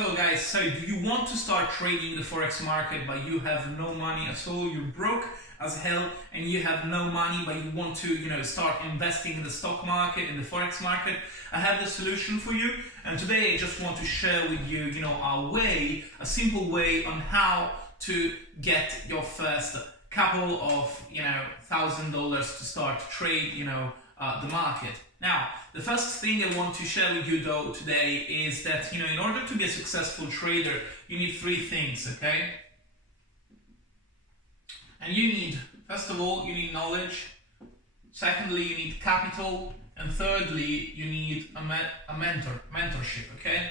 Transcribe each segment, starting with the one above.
Hello guys, so do you want to start trading the Forex market but you have no money at all, you're broke as hell and you have no money but you want to start investing in the stock market, in the Forex market? I have the solution for you, and today I just want to share with you, a simple way on how to get your first couple of $1,000 to start to trade the market. Now, the first thing I want to share with you though today is that in order to be a successful trader, you need three things, okay? And first of all, you need knowledge. Secondly, you need capital, and thirdly, you need a mentorship, okay?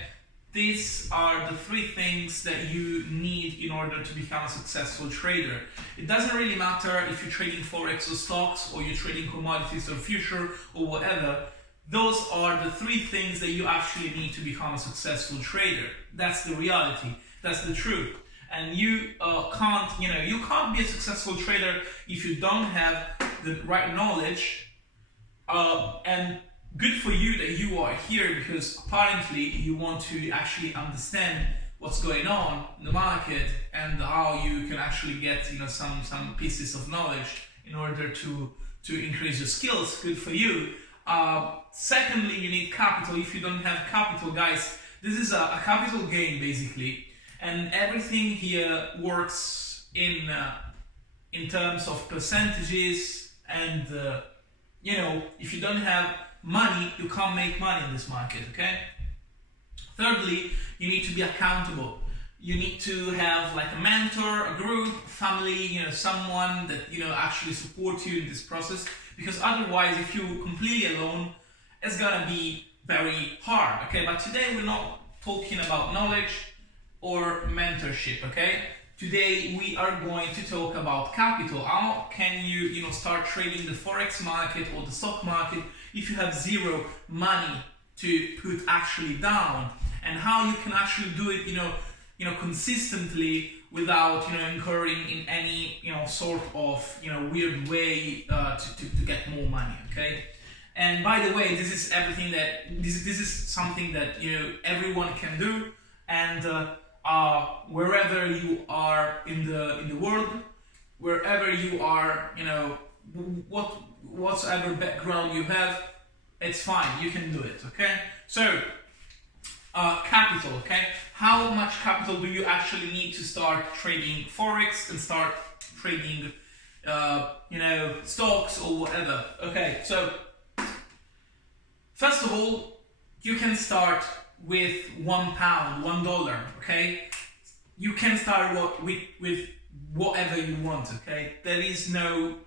These are the three things that you need in order to become a successful trader. It doesn't really matter if you're trading Forex or stocks, or you're trading commodities or future or whatever. Those are the three things that you actually need to become a successful trader. That's the reality. That's the truth. And you can't be a successful trader if you don't have the right knowledge. And good for you that you are here, because apparently you want to actually understand what's going on in the market and how you can actually get some pieces of knowledge in order to increase your skills. Good for you. Secondly, you need capital. If you don't have capital, guys, this is a capital game basically, and everything here works in terms of percentages. And if you don't have money, you can't make money in this market, okay? Thirdly, you need to be accountable. You need to have like a mentor, a group, family, someone that actually supports you in this process, because otherwise, if you're completely alone, it's gonna be very hard, okay? But today we're not talking about knowledge or mentorship, okay? Today we are going to talk about capital. How can you start trading the Forex market or the stock market if you have zero money to put actually down, and how you can actually do it consistently without incurring in any sort of weird way to get more money, okay? And by the way, this is everything that this is something that everyone can do, and wherever you are in the world, wherever you are, whatever background you have, it's fine, you can do it, okay? So capital, okay? How much capital do you actually need to start trading Forex and start trading stocks or whatever? Okay, so first of all, you can start with £1, $1, okay? You can start with whatever you want, okay? There is no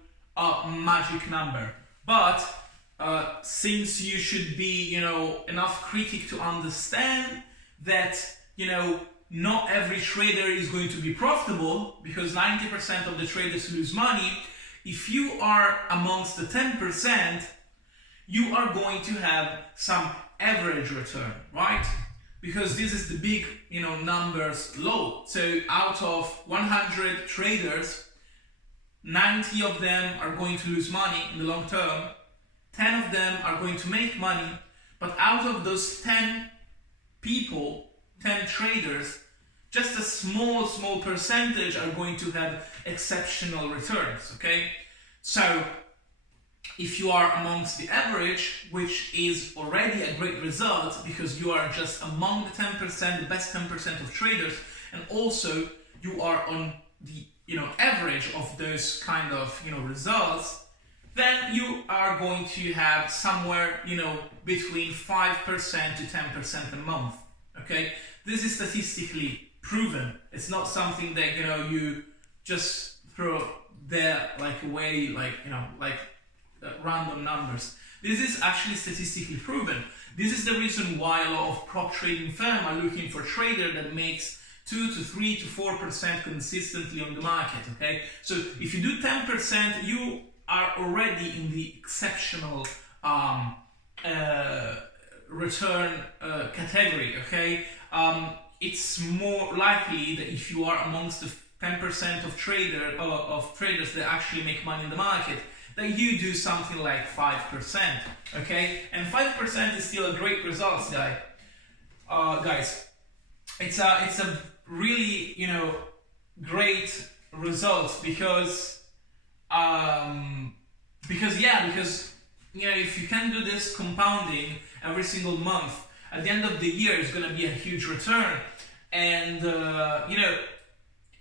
magic number. But since you should be, enough critic to understand that, not every trader is going to be profitable, because 90% of the traders lose money. If you are amongst the 10%, you are going to have some average return, right? Because this is the big, numbers low. So out of 100 traders, 90 of them are going to lose money in the long term. 10 of them are going to make money, but out of those 10 people, 10 traders, just a small percentage are going to have exceptional returns, okay? So if you are amongst the average, which is already a great result, because you are just among the 10%, the best 10% of traders, and also you are on the average of those kind of results, then you are going to have somewhere between 5% to 10% a month, okay? This is statistically proven. It's not something that you just throw there away random numbers. This is actually statistically proven. This is the reason why a lot of prop trading firms are looking for a trader that makes 2 to 3 to 4% consistently on the market, okay? So if you do 10%, you are already in the exceptional return category, okay? It's more likely that if you are amongst the 10% of traders that actually make money in the market, that you do something like 5%, okay? And 5% is still a great result, guys. it's a really, you know, great result because you know, if you can do this compounding every single month, at the end of the year it's going to be a huge return. And you know,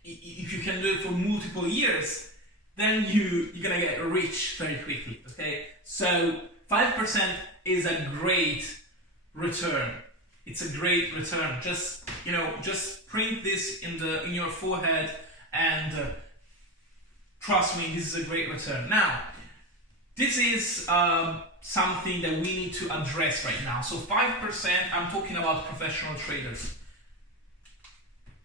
if you can do it for multiple years, then you're going to get rich very quickly. Okay, so 5% is a great return. It's a great return. Just, you know, just print this in your forehead, and trust me, this is a great return. Now, this is something that we need to address right now. So 5%, I'm talking about professional traders,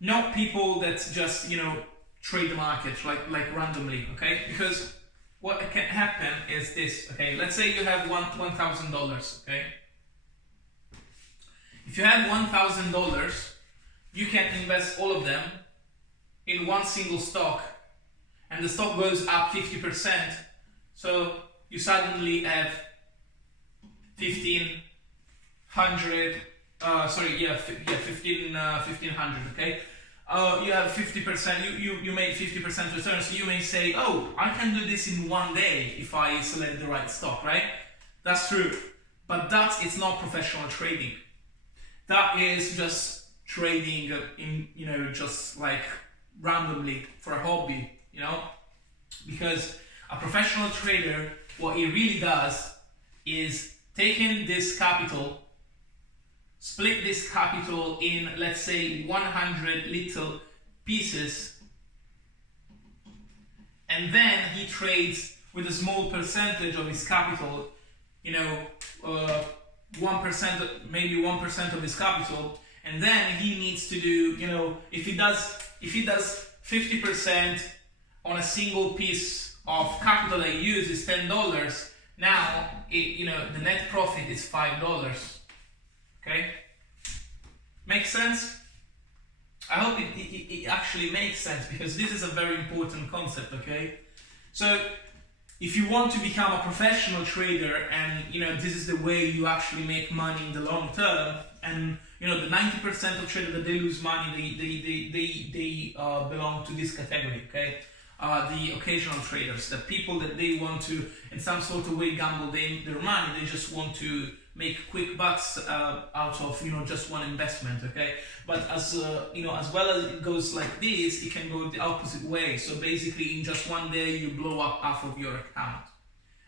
not people that just, you know, trade the market like randomly. Okay, because what can happen is this. Okay, let's say you have $1,000. Okay, if you have $1,000, you can invest all of them in one single stock, and the stock goes up 50%. So you suddenly have 1,500. 1,500. Okay. You have 50%. You made 50% return. So you may say, "Oh, I can do this in one day if I select the right stock." Right? That's true, but it's not professional trading. That is just trading in, you know, just like randomly for a hobby, you know, because a professional trader, what he really does is taking this capital, split this capital in, let's say, 100 little pieces, and then he trades with a small percentage of his capital, you know, 1%, maybe 1% of his capital, and then he needs to do, you know, if he does 50% on a single piece of capital that he uses, $10. Now, you know, the net profit is $5. Okay, makes sense? I hope it actually makes sense, because this is a very important concept. Okay, so if you want to become a professional trader, and you know, this is the way you actually make money in the long term, and you know, the 90% of traders that they lose money, they belong to this category. Okay, the occasional traders, the people that they want to in some sort of way gamble their money. They just want to make quick bucks out of, you know, just one investment. Okay, but as you know, as well as it goes like this, it can go the opposite way. So basically, in just one day, you blow up half of your account,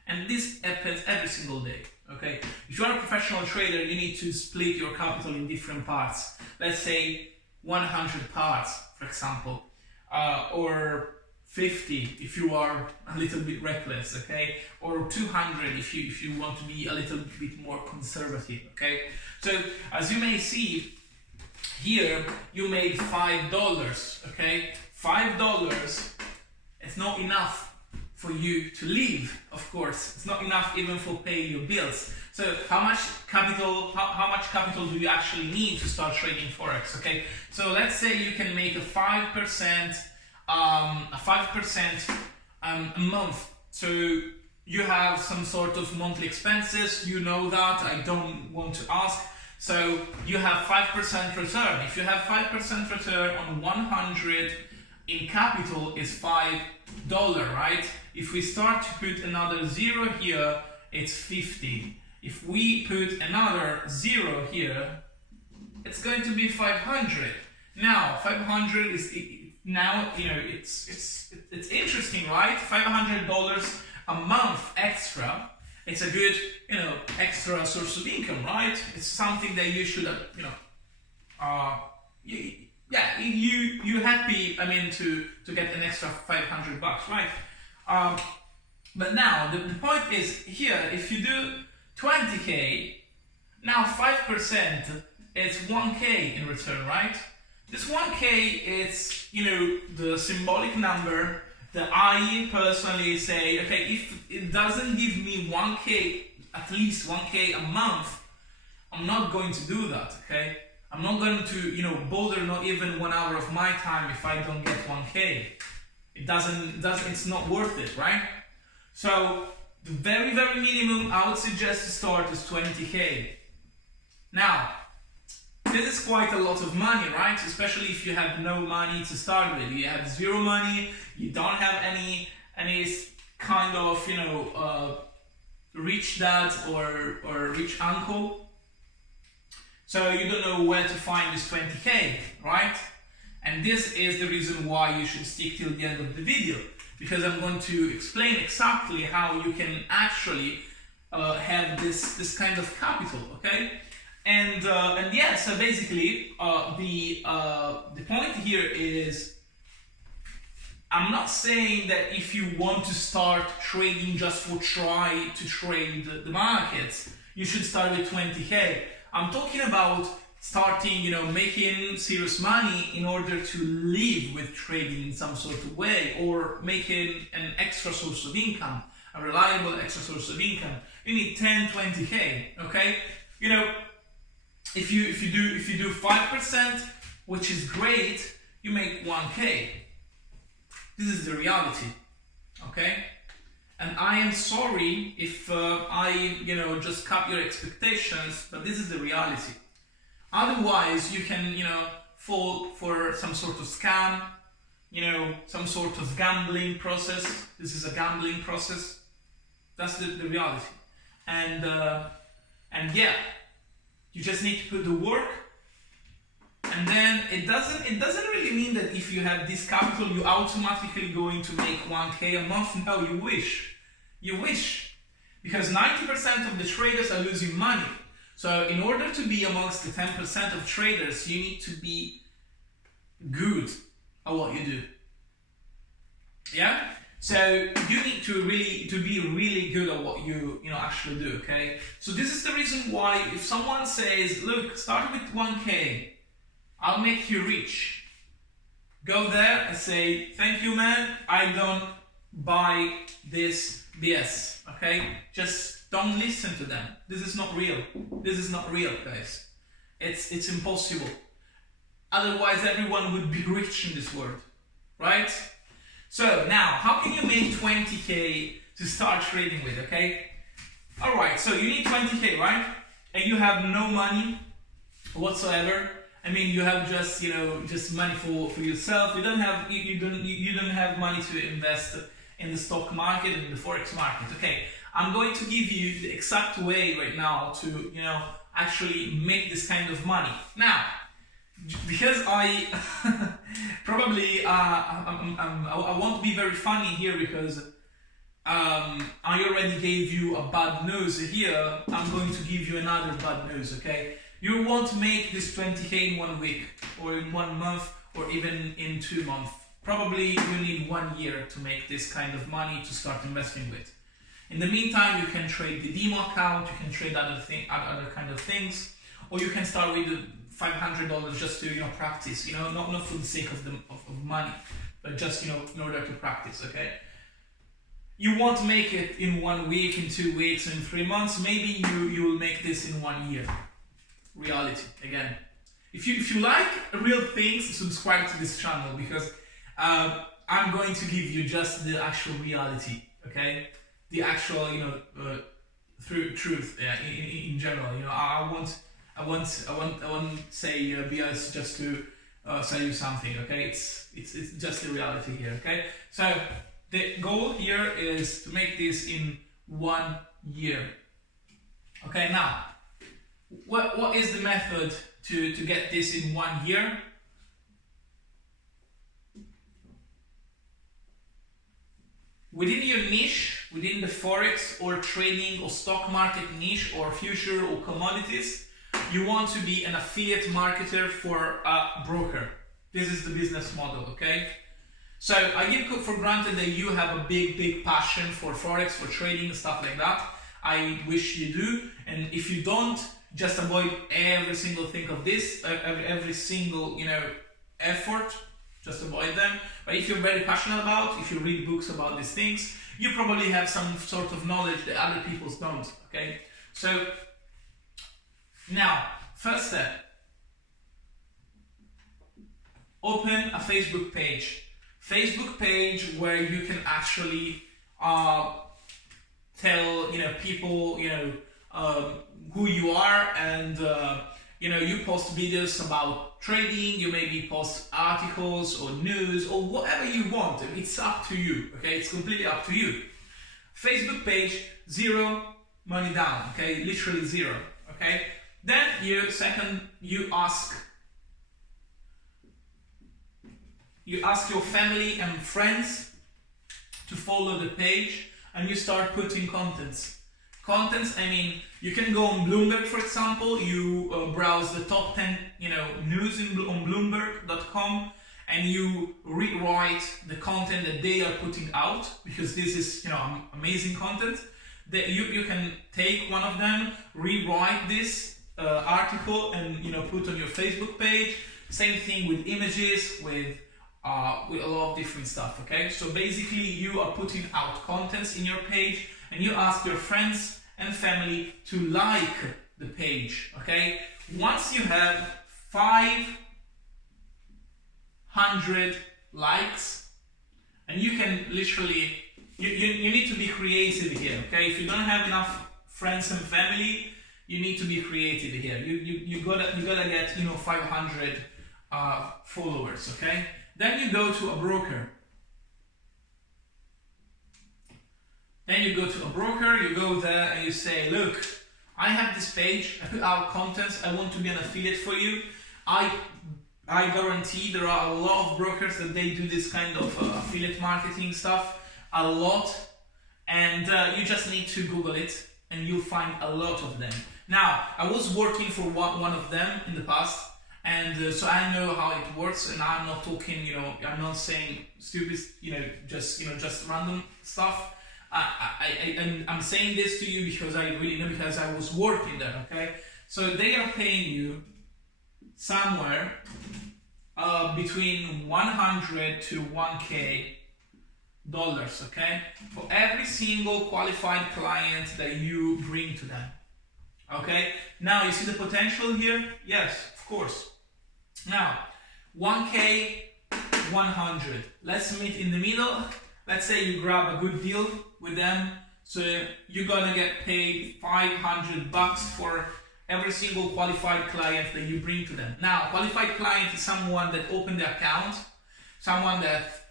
and this happens every single day. Okay, if you are a professional trader, you need to split your capital in different parts. Let's say 100 parts, for example, or 50 if you are a little bit reckless, okay, or 200 if you want to be a little bit more conservative. Okay, so as you may see here, you made $5. Okay, $5. It's not enough for you to live. Of course, it's not enough even for paying your bills. So how much capital do you actually need to start trading Forex? Okay, so let's say you can make a 5% a month. So you have some sort of monthly expenses, you know that, I don't want to ask. So you have 5% return. If you have 5% return on 100 in capital is $5, right? If we start to put another 0 here, it's 50. If we put another 0 here, it's going to be 500. Now 500 is, now, you know, it's interesting, right? $500 a month extra. It's a good, you know, extra source of income, right? It's something that you should, you know, you happy, I mean, to get an extra $500, right? But now the point is here, if you do 20k, now 5% it's 1k in return, right? This 1k is, you know, the symbolic number that I personally say, okay, if it doesn't give me 1k, at least 1k a month, I'm not going to do that. Okay, I'm not going to, you know, bother not even 1 hour of my time if I don't get 1k. It's not worth it, right? So the very, very minimum I would suggest to start is 20k. Now, this is quite a lot of money, right? Especially if you have no money to start with. You have zero money, you don't have any kind of, you know, rich dad or rich uncle. So you don't know where to find this 20K, right? And this is the reason why you should stick till the end of the video, because I'm going to explain exactly how you can actually have this kind of capital, okay? And yeah, so basically the point here is, I'm not saying that if you want to start trading just for try to trade the markets, you should start with 20K. I'm talking about starting, you know, making serious money in order to live with trading in some sort of way, or making an extra source of income, a reliable extra source of income. You need 10, 20K, okay? You know, if you do 5%, which is great, you make 1K. This is the reality, okay? And I am sorry if I, you know, just cut your expectations, but this is the reality. Otherwise, you can, you know, fall for some sort of scam, you know, some sort of gambling process. This is a gambling process. That's the reality. And yeah, you just need to put the work. And then it doesn't really mean that if you have this capital, you automatically going to make 1K a month. No, you wish. You wish. Because 90% of the traders are losing money. So in order to be amongst the 10% of traders, you need to be good at what you do. Yeah? So you need to be really good at what you actually do, okay? So this is the reason why if someone says, look, start with 1K, I'll make you rich. Go there and say, thank you, man, I don't buy this BS, okay? Just don't listen to them. This is not real. This is not real, guys. It's impossible. Otherwise, everyone would be rich in this world, right? So now, how can you make 20K to start trading with, okay? All right, so you need 20K, right? And you have no money whatsoever. I mean, you have just, you know, just money for yourself. You don't have money to invest in the stock market and the Forex market. Okay, I'm going to give you the exact way right now to, you know, actually make this kind of money. Now, because I probably I won't be very funny here because I already gave you a bad news here. I'm going to give you another bad news. Okay. You won't make this 20K in 1 week, or in 1 month, or even in 2 months. Probably you need 1 year to make this kind of money to start investing with. In the meantime, you can trade the demo account, you can trade other kind of things, or you can start with $500 just to, you know, practice. You know, not for the sake of money, but just, you know, in order to practice. Okay. You won't make it in 1 week, in 2 weeks, in 3 months. Maybe you will make this in 1 year. Reality again. If you like real things, subscribe to this channel, because I'm going to give you just the actual reality, okay? The actual, you know, truth in general. You know, I won't say BS just to sell you something, okay? It's just the reality here, okay? So the goal here is to make this in 1 year. Okay, now. What is the method to get this in 1 year? Within your niche, within the Forex or trading or stock market niche or future or commodities, you want to be an affiliate marketer for a broker. This is the business model, okay? So I give for granted that you have a big passion for Forex, for trading, stuff like that. I wish you do, and if you don't, just avoid every single thing of this, every single, you know, effort. Just avoid them. But if you're very passionate about, if you read books about these things, you probably have some sort of knowledge that other people don't. Okay. So now, first step: open a Facebook page. Facebook page where you can actually tell, you know, people, you know, who you are, and you post videos about trading, you maybe post articles or news or whatever you want. It's up to you, okay? It's completely up to you. Facebook page, zero money down, okay? Literally zero, okay? Then you ask your family and friends to follow the page, and you start putting contents. I mean, you can go on Bloomberg, for example. You browse the top 10, news on Bloomberg.com, and you rewrite the content that they are putting out, because this is, amazing content. That you can take one of them, rewrite this article, and put on your Facebook page. Same thing with images, with a lot of different stuff. Okay, so basically you are putting out contents in your page, and you ask your friends and family to like the page. Okay, once you have 500 likes, and you can literally, you need to be creative here. Okay, if you don't have enough friends and family, you need to be creative here. You gotta get 500 followers. Okay, then you go to a broker. You go there and you say, look, I have this page, I put out contents, I want to be an affiliate for you. I guarantee there are a lot of brokers that they do this kind of affiliate marketing stuff, a lot, and you just need to Google it and you'll find a lot of them. Now, I was working for one of them in the past, and so I know how it works, and I'm not talking, I'm not saying stupid, just random stuff. I'm saying this to you because I really know, because I was working there, okay? So they are paying you somewhere between 100 to 1K dollars, okay? For every single qualified client that you bring to them, okay? Now, you see the potential here? Yes, of course. Now, 1K, 100. Let's meet in the middle. Let's say you grab a good deal with them, so you're gonna get paid $500 for every single qualified client that you bring to them. Now, qualified client is someone that opened the account, someone that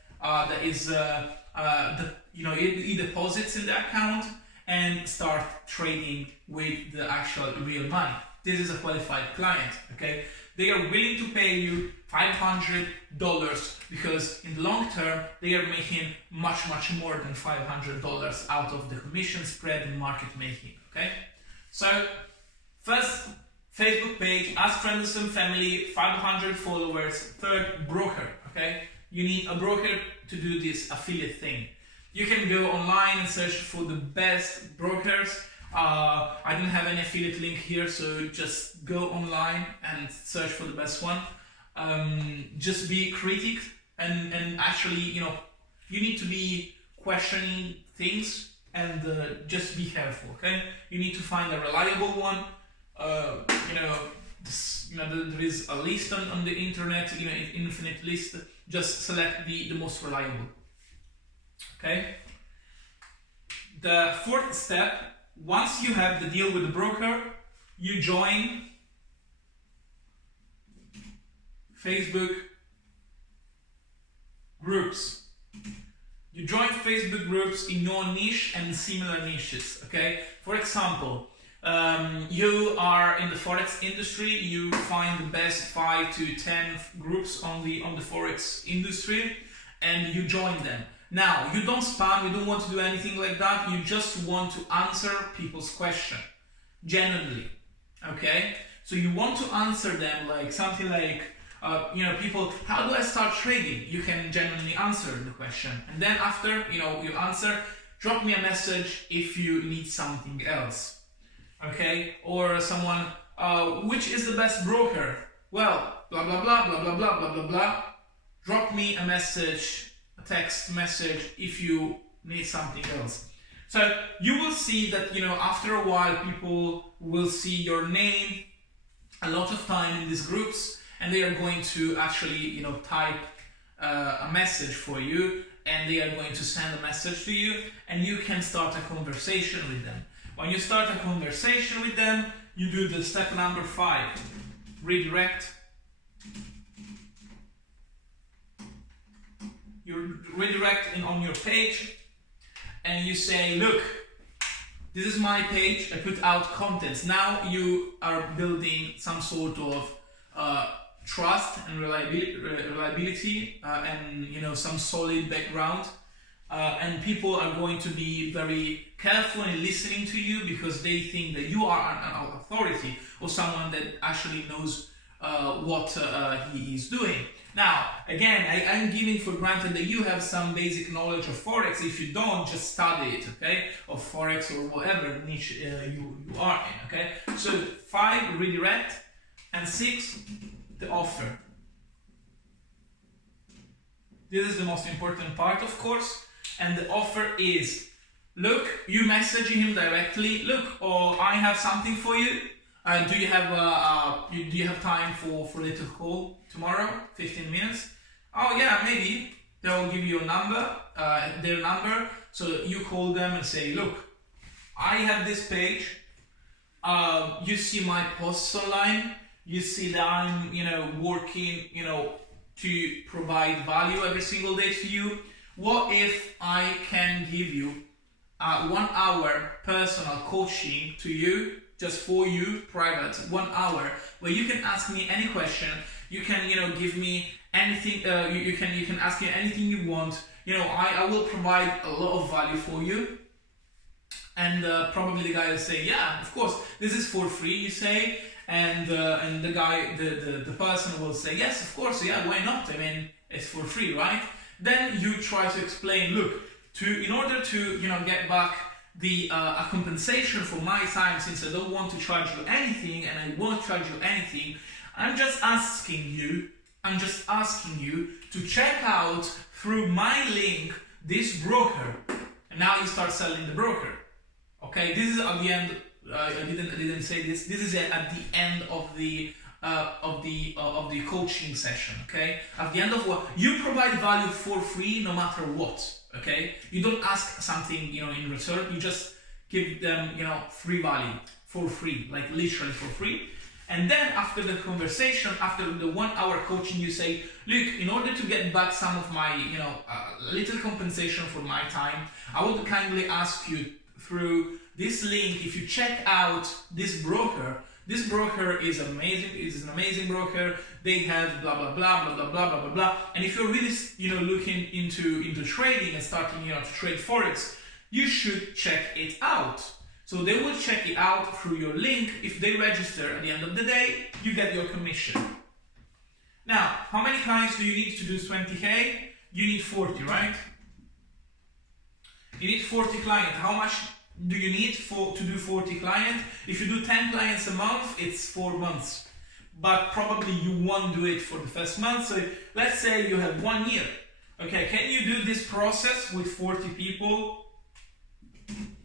he deposits in the account and start trading with the actual real money. This is a qualified client, okay? They are willing to pay you $500 because in the long term, they are making much more than $500 out of the commission spread and market making, okay? So, first, Facebook page, ask friends and family, 500 followers. Third, broker, okay? You need a broker to do this affiliate thing. You can go online and search for the best brokers. I don't have any affiliate link here, so just go online and search for the best one. Just be critic and actually, you need to be questioning things and just be careful, okay? You need to find a reliable one. There is a list on the internet, infinite list. Just select the most reliable, okay? The fourth step, once you have the deal with the broker, you join Facebook groups. You join Facebook groups in your niche and similar niches, okay? For example, you are in the Forex industry, you find the best 5 to 10 groups on the Forex industry, and you join them. Now, you don't spam, you don't want to do anything like that, you just want to answer people's question, genuinely, okay? So you want to answer them like something like, people, how do I start trading? You can genuinely answer the question. And then after, you answer, drop me a message if you need something else, okay? Or someone, which is the best broker? Well, blah, blah, blah, blah, blah, blah, blah, blah, blah. Drop me a message, text message if you need something else. So you will see that after a while people will see your name a lot of time in these groups, and they are going to actually type a message for you, and they are going to send a message to you, and you can start a conversation with them. When you start a conversation with them, you do the step number 5. redirect. You redirect on your page and you say, look, this is my page, I put out contents. Now you are building some sort of trust and reliability and, you know, some solid background. And people are going to be very careful in listening to you because they think that you are an authority or someone that actually knows what he is doing. Now, again, I'm giving for granted that you have some basic knowledge of Forex. If you don't, just study it, okay? Of Forex or whatever niche you are in, okay? So 5, redirect, and 6, the offer. This is the most important part, of course. And the offer is, look, you messaging him directly. Look, oh, I have something for you. Do you have time for a little call tomorrow? 15 minutes? Oh yeah, maybe. They will give you a number, their number. So you call them and say, look, I have this page. You see my posts online. You see that I'm, you know, working, you know, to provide value every single day to you. What if I can give you 1 hour personal coaching to you, just for you, private, 1 hour, where you can ask me any question, you can, you know, give me anything, you can ask me anything you want, you know, I will provide a lot of value for you. And probably the guy will say, yeah, of course, this is for free, you say, and the guy, the person will say, yes, of course, yeah, why not? I mean, it's for free, right? Then you try to explain, look, in order to, you know, get back the a compensation for my time, since I don't want to charge you anything and I won't charge you anything, I'm just asking you to check out through my link this broker, and now you start selling the broker. Okay, this is at the end. I didn't say this. This is at the end of the coaching session. Okay, at the end of what you provide value for free, no matter what. Okay, you don't ask something, you know, in return. You just give them, you know, free value for free, like literally for free. And then after the conversation, after the 1 hour coaching, you say, look, in order to get back some of my, you know, little compensation for my time, I would kindly ask you through this link, if you check out this broker. This broker is amazing. It is an amazing broker. They have blah blah blah blah blah blah blah blah blah. And if you're really, you know, looking into trading and starting, you know, to trade Forex, you should check it out. So they will check it out through your link. If they register at the end of the day, you get your commission. Now, how many clients do you need to do 20K? You need 40, right? You need 40 clients. How much do you need to do 40 clients? If you do 10 clients a month, it's 4 months. But probably you won't do it for the first month. So let's say you have 1 year. Okay, can you do this process with 40 people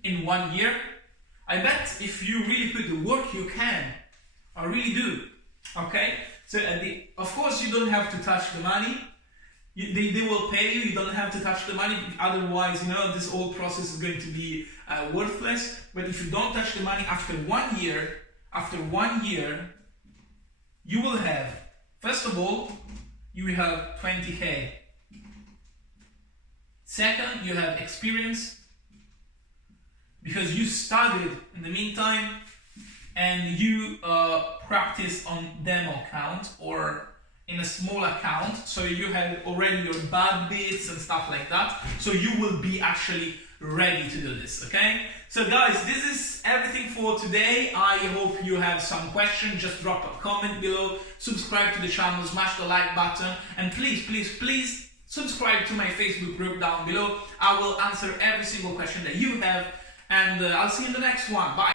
in 1 year? I bet if you really put the work, you can. I really do. Okay, so of course you don't have to touch the money. They will pay you. You don't have to touch the money. Otherwise, you know, this whole process is going to be worthless. But if you don't touch the money after 1 year, you will have, first of all, you will have 20K. Second, you have experience because you studied in the meantime and you practice on demo account or in a small account, so you have already your bad bits and stuff like that, so you will be actually ready to do this. Okay, so guys, this is everything for today. I hope you have some questions. Just drop a comment below, subscribe to the channel, smash the like button, and please subscribe to my Facebook group down below. I will answer every single question that you have, and I'll see you in the next one. Bye.